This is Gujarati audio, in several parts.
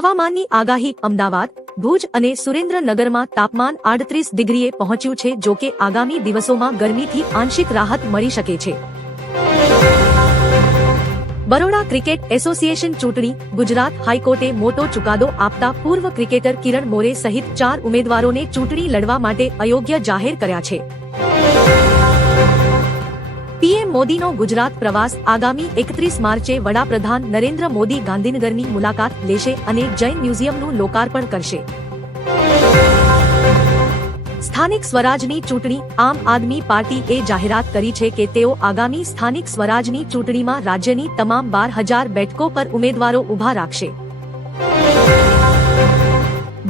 હવામાનની આગાહી અમદાવાદ, ભુજ અને સુરેન્દ્રનગરમાં તાપમાન 38 ડિગ્રીએ પહોંચ્યું છે. જોકે આગામી દિવસોમાં ગરમીથી આંશિક રાહત મળી શકે છે. બરોડા ક્રિકેટ એસોસિએશન ચૂંટણી. ગુજરાત હાઈકોર્ટે મોટો ચુકાદો આપતા પૂર્વ ક્રિકેટર કિરણ મોરે સહિત 4 ઉમેદવારોને ચૂંટણી લડવા માટે અયોગ્ય જાહેર કર્યા છે. પીએમ મોદીનો ગુજરાત પ્રવાસ. આગામી 31 માર્ચે વડાપ્રધાન નરેન્દ્ર મોદી ગાંધીનગરની મુલાકાત લેશે અને જૈન મ્યુઝિયમનું લોકાર્પણ કરશે. સ્થાનિક સ્વરાજની ચૂંટણી. આમ આદમી પાર્ટીએ જાહેરાત કરી છે કે તેઓ આગામી સ્થાનિક સ્વરાજની ચૂંટણીમાં રાજ્યની તમામ 12,000 બેઠકો પર ઉમેદવારો ઊભા રાખશે.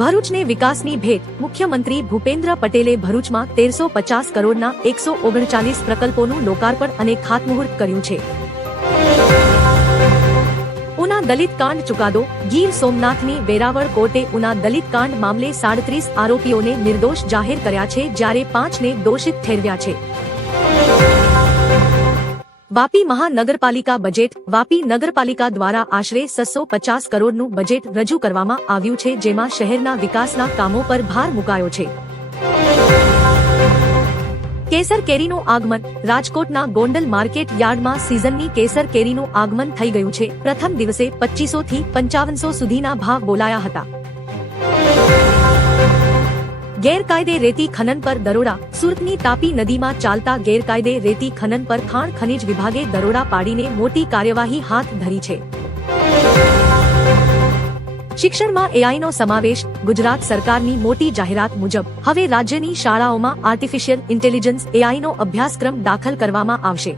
ભરૂચને વિકાસની ભેટ. મુખ્યમંત્રી ભૂપેન્દ્ર પટેલે ભરૂચમાં 1350 કરોડના 139 પ્રકલ્પોનું લોકાર્પણ અને ખાતમુહૂર્ત કર્યું છે. ઉના દલિત કાંડ ચુકાદો. ગીર સોમનાથની વેરાવળ કોર્ટે ઉના દલિત કાંડ મામલે 37 આરોપીઓને નિર્દોષ જાહેર કર્યા છે, જ્યારે 5ને દોષિત ઠેરવ્યા છે. વાપી મહાનગરપાલિકા બજેટ. વાપી નગરપાલિકા દ્વારા આશરે 650 કરોડનું બજેટ રજૂ કરવામાં આવ્યું છે, જેમાં શહેરના વિકાસના કામો પર ભાર મુકાયો છે. કેસર કેરીનું આગમન. રાજકોટના ગોંડલ માર્કેટ યાર્ડમાં સિઝનની કેસર કેરીનું આગમન થઈ ગયું છે. પ્રથમ દિવસે 2500 થી 5500 સુધીના ભાવ બોલાયા હતા. ગેરકાયદે રેતી ખનન પર દરોડા. સુરતની તાપી નદીમાં ચાલતા ગેરકાયદે રેતી ખનન પર ખાણ ખનીજ વિભાગે દરોડા પાડીને મોટી કાર્યવાહી હાથ ધરી છે. શિક્ષણમાં એઆઈનો સમાવેશ. ગુજરાત સરકારની મોટી જાહેરાત મુજબ હવે રાજ્યની શાળાઓમાં આર્ટિફિશિયલ ઇન્ટેલિજન્સ એઆઈનો અભ્યાસક્રમ દાખલ કરવામાં આવશે.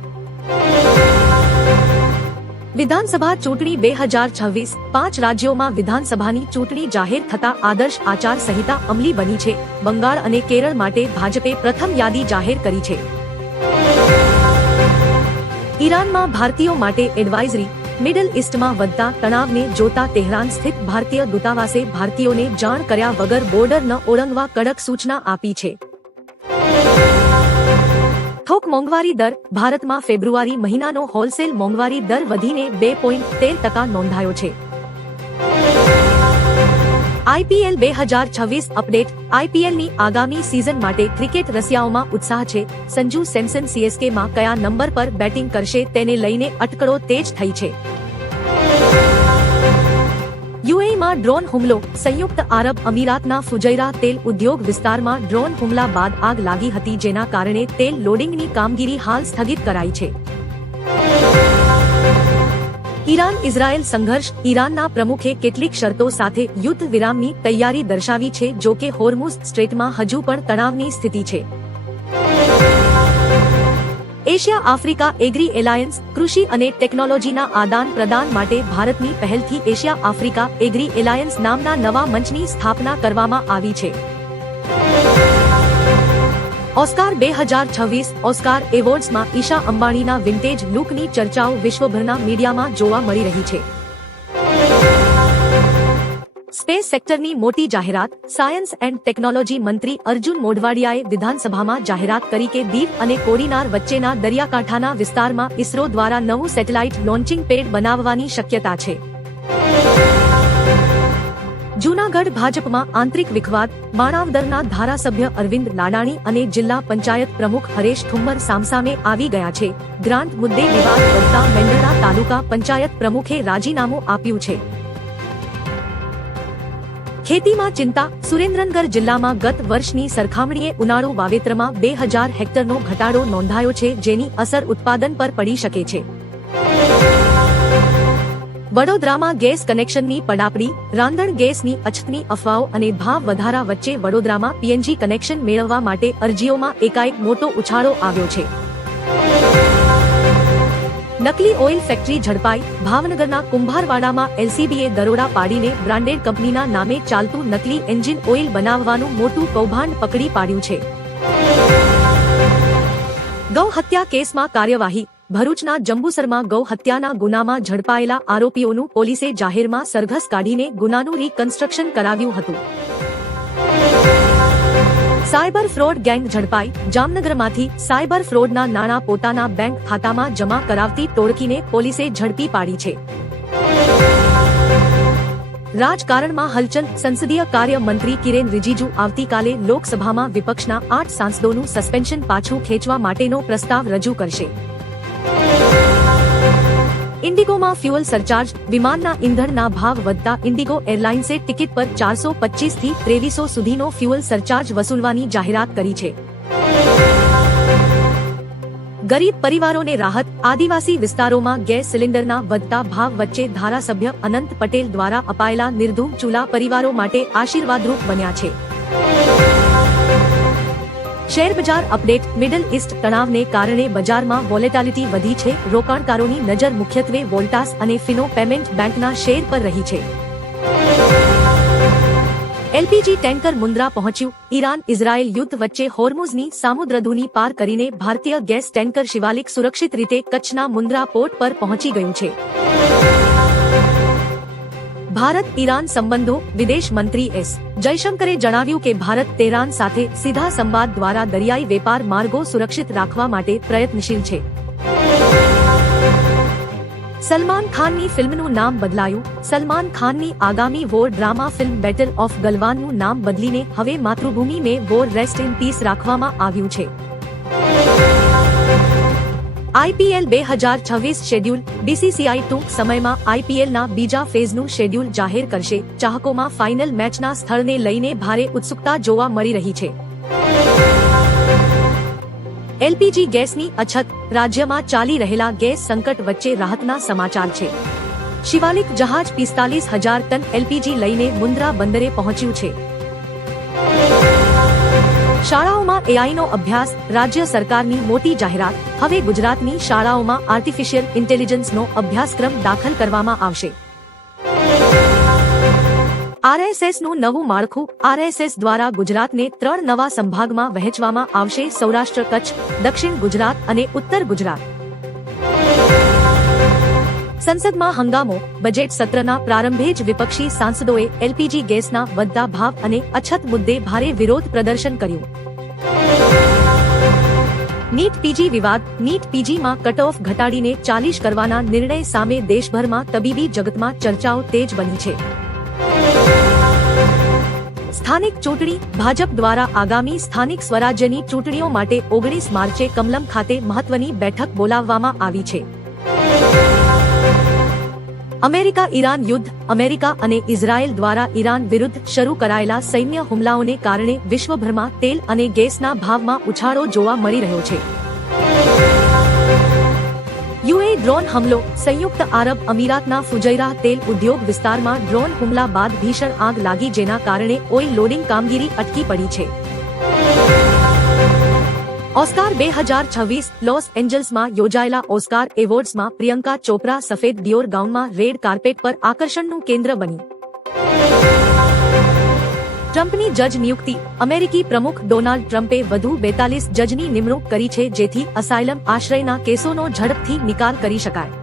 વિધાનસભા ચૂંટણી 2026. 5 રાજ્યોમાં વિધાનસભાની ચૂંટણી જાહેર થતા આદર્શ આચાર સંહિતા અમલી બની છે. બંગાળ અને કેરળ માટે ભાજપે પ્રથમ યાદી જાહેર કરી છે. ઈરાનમાં ભારતીયો માટે એડવાઇઝરી. મિડલ ઇસ્ટમાં વધતા તણાવને જોતા તેહરાન સ્થિત ભારતીય દૂતાવાસે ભારતીયોને જાણ કર્યા વગર બોર્ડર ન ઓળંગવા કડક સૂચના આપી છે. થોક મોંઘવારી દર. ભારતમાં ફેબ્રુઆરી મહિનાનો હોલસેલ મોંઘવારી દર વધીને 2.13% નોંધાયો છે. IPL 2026 update. આઈપીએલની આગામી સિઝન માટે ક્રિકેટ રસિયાઓમાં ઉત્સાહ છે. સંજુ સેમસન સીએસકેમાં કયા નંબર પર બેટિંગ કરશે તેને લઈને અટકળો તેજ થઈ છે. યુએઈમાં ડ્રોન હુમલો. સંયુક્ત આરબ અમીરાતના ફુજૈરા તેલ ઉદ્યોગ વિસ્તારમાં ડ્રોન હુમલા બાદ આગ લાગી હતી, જેના કારણે તેલ લોડિંગની કામગીરી હાલ સ્થગિત કરાઈ છે. ઈરાન ઇઝરાયેલ સંઘર્ષ. ઈરાનના પ્રમુખે કેટલીક શરતો સાથે યુદ્ધ વિરામની તૈયારી દર્શાવી છે, જો કે હોર્મુઝ સ્ટ્રેટમાં હજુ પણ તણાવની સ્થિતિ છે. Asia Africa agri alliance. કૃષિ અને ટેકનોલોજીના આદાન પ્રદાન માટે ભારતની પહેલથી એશિયા આફ્રિકા એગ્રી એલાયન્સ નામના નવા મંચની સ્થાપના કરવામાં આવી છે. ઓસ્કાર 2026. ઓસ્કાર એવોર્ડ્સમાં ઈશા અંબાણીના વિન્ટેજ લુકની ચર્ચાઓ વિશ્વભરના મીડિયામાં જોવા મળી રહી છે. સ્પેસ સેક્ટરની મોટી જાહેરાત. સાયન્સ એન્ડ ટેકનોલોજી મંત્રી અર્જુન મોઢવાડિયાએ વિધાનસભામાં જાહેરાત કરી કે દીવ અને કોડીનાર વચ્ચેના દરિયાકાંઠાના વિસ્તારમાં ઇસરો દ્વારા નવું સેટેલાઇટ લોન્ચિંગ પેડ બનાવવાની શક્યતા છે. જૂનાગઢ ભાજપમાં આંતરિક વિખવાદ. માણાવદરના ધારાસભ્ય અરવિંદ લાડાણી અને જિલ્લા પંચાયત પ્રમુખ હરેશ ઠુમ્મર સામસામે આવી ગયા છે. ગ્રાન્ટ મુદ્દે વિવાદ વધતા મેંદરડા તાલુકા પંચાયત પ્રમુખે રાજીનામું આપ્યું છે. ખેતીમાં ચિંતા. સુરેન્દ્રનગર જિલ્લામાં ગત વર્ષની સરખામણીએ ઉનાળુ વાવેતરમાં 2000 હેક્ટરનો ઘટાડો નોંધાયો છે, જેની અસર ઉત્પાદન પર પડી શકે છે. વડોદરામાં ગેસ કનેક્શનની પડાપડી. રાંધણ ગેસની અછતની અફવાઓ અને ભાવ વધારા વચ્ચે વડોદરામાં પીએનજી કનેક્શન મેળવવા માટે અરજીઓમાં એકાએક મોટો ઉછાળો આવ્યો છે. નકલી ઓઇલ ફેક્ટરી ઝડપાઈ. ભાવનગરના કુંભારવાડામાં એલસીબીએ દરોડા પાડીને બ્રાન્ડેડ કંપનીના નામે ચાલતું નકલી એન્જિન ઓઇલ બનાવવાનું મોટું કૌભાંડ પકડી પાડ્યું છે. ગૌ હત્યા કેસમાં કાર્યવાહી. ભરૂચના જંબુસરમાં ગૌ હત્યાના ગુનામાં ઝડપાયેલા આરોપીઓનું પોલીસે જાહેરમાં સરઘસ કાઢીને ગુનાનું રીકન્સ્ટ્રક્શન કરાવ્યું હતું. સાયબર ફ્રોડ ગેંગ ઝડપાઈ. જામનગરમાંથી સાયબર ફ્રોડના નાણાં પોતાના બેંક ખાતામાં જમા કરાવતી ટોળકીને પોલીસે ઝડપી પાડી છે. રાજકારણમાં હલચલ. સંસદીય કાર્ય મંત્રી કિરેન રિજિજુ આવતીકાલે લોકસભામાં વિપક્ષના 8 સાંસદોનું સસ્પેન્શન પાછું ખેંચવા માટેનો પ્રસ્તાવ રજૂ કરશે. ઇન્ડિગોમાં ફ્યુઅલ સરચાર્જ. વિમાનના ઇંધણના ભાવ વધતા ઇન્ડિગો એરલાઇન્સે ટિકિટ પર 425 થી 2300 સુધીનો ફ્યુઅલ સરચાર્જ વસૂલવાની જાહેરાત કરી છે. ગરીબ પરિવારોને રાહત. આદિવાસી વિસ્તારોમાં ગેસ સિલિન્ડરના વધતા ભાવ વચ્ચે ધારાસભ્ય અનંત પટેલ દ્વારા અપાયેલા નિર્ધૂમ ચૂલા પરિવારો માટે આશીર્વાદરૂપ બન્યા છે. શેરબજાર અપડેટ. મિડલ ઇસ્ટ તણાવને કારણે બજારમાં વોલેટાલિટી વધી છે. રોકાણકારોની નજર મુખ્યત્વે વોલ્ટાસ અને ફિનો પેમેન્ટ બેંકના શેર પર રહી છે. એલપીજી ટેન્કર મુન્દ્રા પહોંચ્યું. ઈરાન ઇઝરાયેલ યુદ્ધ વચ્ચે હોર્મુઝની સામુદ્રધુની પાર કરીને ભારતીય ગેસ ટેન્કર શિવાલિક સુરક્ષિત રીતે કચ્છના મુન્દ્રા પોર્ટ પર પહોંચી ગયું છે. ભારત ઈરાન સંબંધો. વિદેશ મંત્રી એસ જયશંકરે જણાવ્યું કે ભારત તેહરાન સાથે સીધા સંવાદ દ્વારા દરિયાઈ વેપાર માર્ગો સુરક્ષિત રાખવા માટે પ્રયત્નશીલ છે. સલમાન ખાનની ફિલ્મનું નામ બદલાયું. સલમાન ખાનની આગામી war drama film battle of ગલવાનનું નામ બદલીને હવે માતૃભૂમિ મેં વોર રેસ્ટ ઇન પીસ રાખવામાં આવ્યું છે. IPL 2026 schedule. બીસીસીઆઈ ટૂંક સમયમાં આઈપીએલના બીજા ફેઝનું શેડ્યુલ જાહેર કરશે. ચાહકોમાં ફાઇનલ મેચના સ્થળને લઈને ભારે ઉત્સુકતા જોવા મળી રહી છે. એલપીજી ગેસની અછત. રાજ્યમાં ચાલી રહેલા ગેસ સંકટ વચ્ચે રાહતના સમાચાર છે. શિવાલિક જહાજ 45,000 ટન એલપીજી લઈને મુન્દ્રા બંદરે પહોંચ્યું છે. શાળાઓમાં એઆઈનો અભ્યાસ. રાજ્ય સરકારની મોટી જાહેરાત. હવે ગુજરાતની શાળાઓમાં આર્ટિફિશિયલ ઇન્ટેલિજન્સનો અભ્યાસક્રમ દાખલ કરવામાં આવશે. આરએસએસનું નવું માળખું. આરએસએસ દ્વારા ગુજરાતને 3 નવા સંભાગમાં વહેંચવામાં આવશે. સૌરાષ્ટ્ર, કચ્છ, દક્ષિણ ગુજરાત અને ઉત્તર ગુજરાત. સંસદમાં હંગામો. બજેટ સત્રના પ્રારંભે જ વિપક્ષી સાંસદોએ એલપીજી ગેસના વધતા ભાવ અને અછત મુદ્દે ભારે વિરોધ પ્રદર્શન કર્યું. નીટ પીજી વિવાદ. નીટ પીજીમાં કટ ઓફ ઘટાડીને 40 કરવાના નિર્ણય સામે દેશભરમાં તબીબી જગતમાં ચર્ચાઓ તેજ બની છે. સ્થાનિક ચૂંટણી. ભાજપ દ્વારા આગામી સ્થાનિક સ્વરાજ્યની ચૂંટણીઓ માટે 19 માર્ચે કમલમ ખાતે મહત્વની બેઠક બોલાવવામાં આવી છે. અમેરિકા ઈરાન યુદ્ધ. અમેરિકા અને ઇઝરાયેલ દ્વારા ઈરાન વિરુદ્ધ શરૂ કરાયેલા સૈન્ય હુમલાઓને કારણે વિશ્વભરમાં તેલ અને ગેસના ભાવમાં ઉછાળો જોવા મળી રહ્યો છે. યુએઈ ડ્રોન હુમલો. સંયુક્ત આરબ અમીરાતના ફુજૈરાહ તેલ ઉદ્યોગ વિસ્તારમાં ડ્રોન હુમલા બાદ ભીષણ આગ લાગી, જેના કારણે ઓઇલ લોડિંગ કામગીરી અટકી પડી છે. ઓસ્કાર 2026. લોસ એન્જલ્સમાં યોજાયેલા ઓસ્કાર એવોર્ડ્સમાં પ્રિયંકા ચોપરા સફેદ ડિયોર ગાઉનમાં રેડ કાર્પેટ પર આકર્ષણનું કેન્દ્ર બની. ટ્રમ્પની જજ નિયુક્તિ. અમેરિકી પ્રમુખ ડોનાલ્ડ ટ્રમ્પે વધુ 42 જજની નિમણૂક કરી છે, જેથી અસાયલમ આશ્રયના કેસોનો ઝડપથી નિકાલ કરી શકાય.